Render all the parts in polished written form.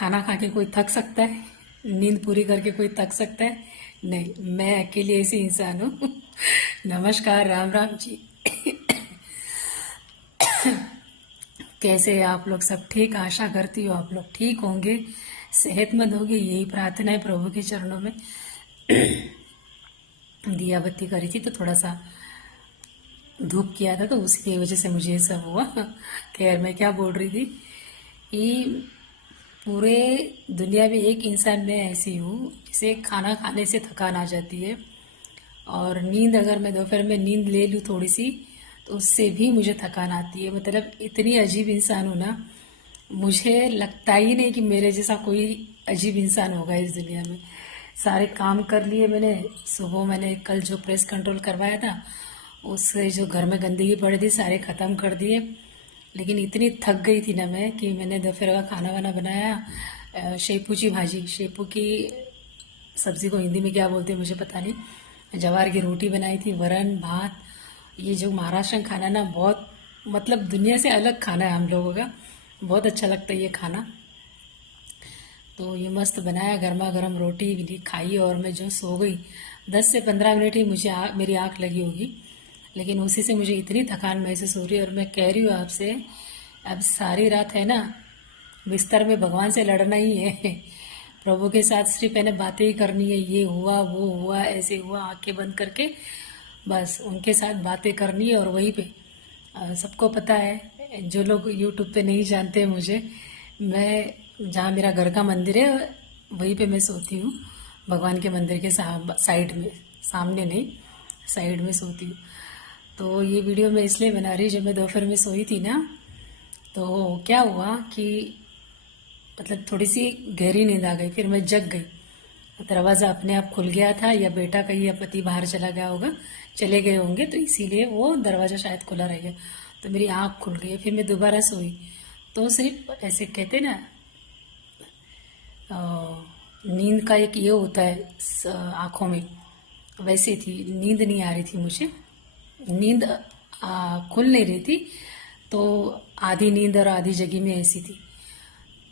खाना खा के कोई थक सकता है? नींद पूरी करके कोई थक सकता है? नहीं, मैं अकेली ऐसी इंसान हूँ। नमस्कार, राम राम जी। कैसे हैं आप लोग? सब ठीक? आशा करती हूँ आप लोग ठीक होंगे, सेहतमंद होंगे। यही प्रार्थना है प्रभु के चरणों में। दिया बत्ती करी थी तो थोड़ा सा धूप किया था, तो उसकी वजह से मुझे ये सब हुआ। खैर, मैं क्या बोल रही थी कि पूरे दुनिया में एक इंसान मैं ऐसी हूँ जिसे खाना खाने से थकान आ जाती है, और नींद, अगर मैं दोपहर में नींद ले लूँ थोड़ी सी, तो उससे भी मुझे थकान आती है। मतलब इतनी अजीब इंसान हूँ ना, मुझे लगता ही नहीं कि मेरे जैसा कोई अजीब इंसान होगा इस दुनिया में। सारे काम कर लिए मैंने। सुबह मैंने कल जो प्रेस कंट्रोल करवाया था, उससे जो घर में गंदगी पड़ी थी सारे ख़त्म कर दिए। लेकिन इतनी थक गई थी ना मैं कि मैंने दोपहर का खाना वाना बनाया। शेपूची भाजी, शेपू की सब्ज़ी को हिंदी में क्या बोलते हैं मुझे पता नहीं। जवार की रोटी बनाई थी, वरण भात। ये जो महाराष्ट्रन खाना ना, बहुत मतलब दुनिया से अलग खाना है हम लोगों का। बहुत अच्छा लगता है ये खाना। तो ये मस्त बनाया, गर्मा गर्म रोटी भी खाई, और मैं जो सो गई। 10 से 15 मिनट ही मुझे मेरी आँख लगी होगी, लेकिन उसी से मुझे इतनी थकान महसूस हो रही है। और मैं कह रही हूँ आपसे, अब सारी रात है ना, बिस्तर में भगवान से लड़ना ही है। प्रभु के साथ सिर्फ मैंने बातें ही करनी है। ये हुआ, वो हुआ, ऐसे हुआ, आंखें बंद करके बस उनके साथ बातें करनी है। और वहीं पे सबको पता है, जो लोग यूट्यूब पे नहीं जानते मुझे, मैं जहाँ मेरा घर का मंदिर है वहीं पे मैं सोती हूँ। भगवान के मंदिर के साइड में, सामने नहीं, साइड में सोती हूँ। तो ये वीडियो मैं इसलिए बना रही हूँ, जब मैं दोपहर में सोई थी ना, तो क्या हुआ कि मतलब थोड़ी सी गहरी नींद आ गई। फिर मैं जग गई। दरवाज़ा अपने आप खुल गया था, या बेटा कहीं या पति बाहर चला गया होगा, चले गए होंगे, तो इसीलिए वो दरवाज़ा शायद खुला रह गया। तो मेरी आँख खुल गई। फिर मैं दोबारा सोई, तो सिर्फ ऐसे कहते ना, नींद का एक ये होता है आँखों में, वैसे थी। नींद नहीं आ रही थी मुझे। नींद खुल नहीं रही थी, तो आधी नींद और आधी जगी में ऐसी थी।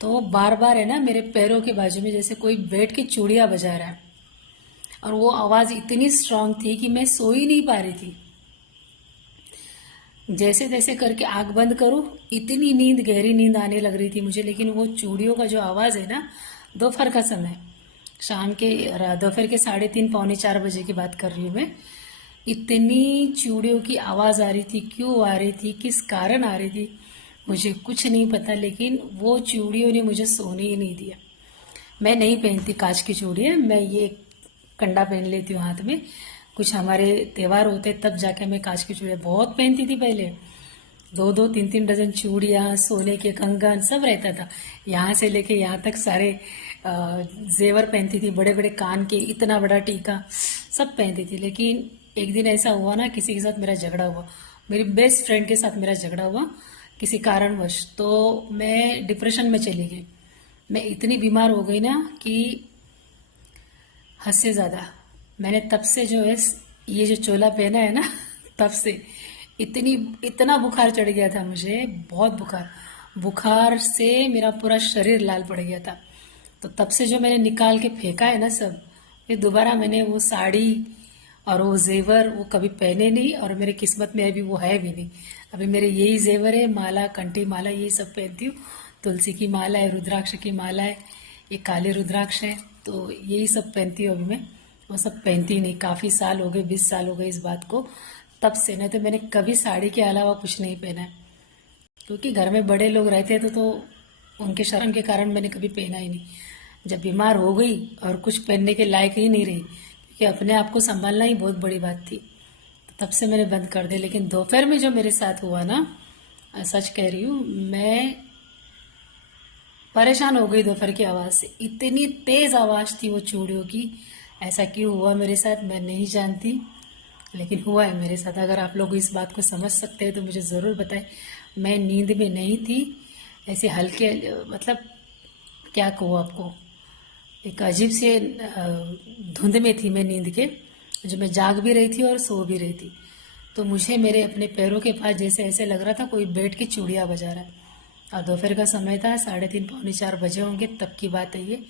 तो बार बार है ना, मेरे पैरों के बाजू में जैसे कोई बैठ के चूड़ियाँ बजा रहा है, और वो आवाज़ इतनी स्ट्रांग थी कि मैं सो ही नहीं पा रही थी। जैसे तैसे करके आंख बंद करूँ, इतनी नींद, गहरी नींद आने लग रही थी मुझे। लेकिन वो चूड़ियों का जो आवाज़ है ना, दोपहर का समय, शाम के दोपहर के 3:30 पौने 4 बजे की बात कर रही हूँ मैं। इतनी चूड़ियों की आवाज़ आ रही थी। क्यों आ रही थी, किस कारण आ रही थी, मुझे कुछ नहीं पता। लेकिन वो चूड़ियों ने मुझे सोने ही नहीं दिया। मैं नहीं पहनती कांच की चूड़ियाँ, मैं ये कंडा पहन लेती हूँ हाथ में। कुछ हमारे त्यौहार होते तब जाके मैं कांच की चूड़ियाँ बहुत पहनती थी पहले। 2-2, 3-3 डजन चूड़ियाँ, सोने के कंगन, सब रहता था। यहाँ से लेके यहाँ तक सारे जेवर पहनती थी, बड़े बड़े कान के, इतना बड़ा टीका, सब पहनती थी। लेकिन एक दिन ऐसा हुआ ना, किसी के साथ मेरा झगड़ा हुआ, मेरी बेस्ट फ्रेंड के साथ मेरा झगड़ा हुआ किसी कारणवश। तो मैं डिप्रेशन में चली गई। मैं इतनी बीमार हो गई ना कि हद से ज़्यादा। मैंने तब से जो है ये जो चोला पहना है ना, तब से इतना बुखार चढ़ गया था मुझे, बहुत बुखार। बुखार से मेरा पूरा शरीर लाल पड़ गया था। तो तब से जो मैंने निकाल के फेंका है ना सब, फिर दोबारा मैंने वो साड़ी और वो जेवर वो कभी पहने नहीं, और मेरे किस्मत में अभी वो है भी नहीं। अभी मेरे यही जेवर है, माला, कंठी माला, यही सब पहनती हूँ। तुलसी की माला है, रुद्राक्ष की माला है, ये काले रुद्राक्ष है, तो यही सब पहनती हूँ अभी मैं। वो सब पहनती ही नहीं, काफ़ी साल हो गए, 20 साल हो गए इस बात को। तब से नहीं तो मैंने कभी साड़ी के अलावा कुछ नहीं पहना है, क्योंकि घर में बड़े लोग रहते थे, तो उनके शर्म के कारण मैंने कभी पहना ही नहीं। जब बीमार हो गई और कुछ पहनने के लायक ही नहीं रही, क्योंकि अपने आप को संभालना ही बहुत बड़ी बात थी, तो तब से मैंने बंद कर दिया। लेकिन दोपहर में जो मेरे साथ हुआ ना, सच कह रही हूँ, मैं परेशान हो गई दोपहर की आवाज़ से। इतनी तेज़ आवाज़ थी वो चूड़ियों की। ऐसा क्यों हुआ मेरे साथ मैं नहीं जानती, लेकिन हुआ है मेरे साथ। अगर आप लोग इस बात को समझ सकते हैं तो मुझे ज़रूर बताएं। मैं नींद में नहीं थी, ऐसे हल्के, मतलब क्या कहूँ आपको, एक अजीब से धुंध में थी मैं नींद के, जो मैं जाग भी रही थी और सो भी रही थी। तो मुझे मेरे अपने पैरों के पास जैसे ऐसे लग रहा था कोई बैठ के चूड़ियाँ बजा रहा है। और दोपहर का समय था, 3:30 पौने 4 बजे होंगे, तब की बात है ये।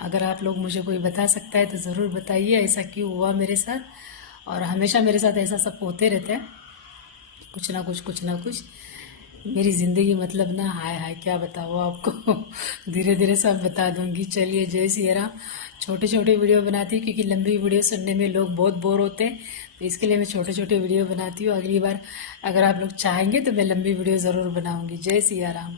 अगर आप लोग मुझे कोई बता सकता है तो ज़रूर बताइए ऐसा क्यों हुआ मेरे साथ। और हमेशा मेरे साथ ऐसा सब होते रहता है, कुछ ना कुछ कुछ ना कुछ। मेरी ज़िंदगी मतलब ना, हाय हाय क्या बताओ आपको। धीरे धीरे सब बता दूंगी। चलिए, जय सिया राम। छोटे छोटे वीडियो बनाती हूँ क्योंकि लंबी वीडियो सुनने में लोग बहुत बोर होते हैं, तो इसके लिए मैं छोटे छोटे वीडियो बनाती हूँ। अगली बार अगर आप लोग चाहेंगे तो मैं लंबी वीडियो ज़रूर बनाऊंगी। जय सिया राम।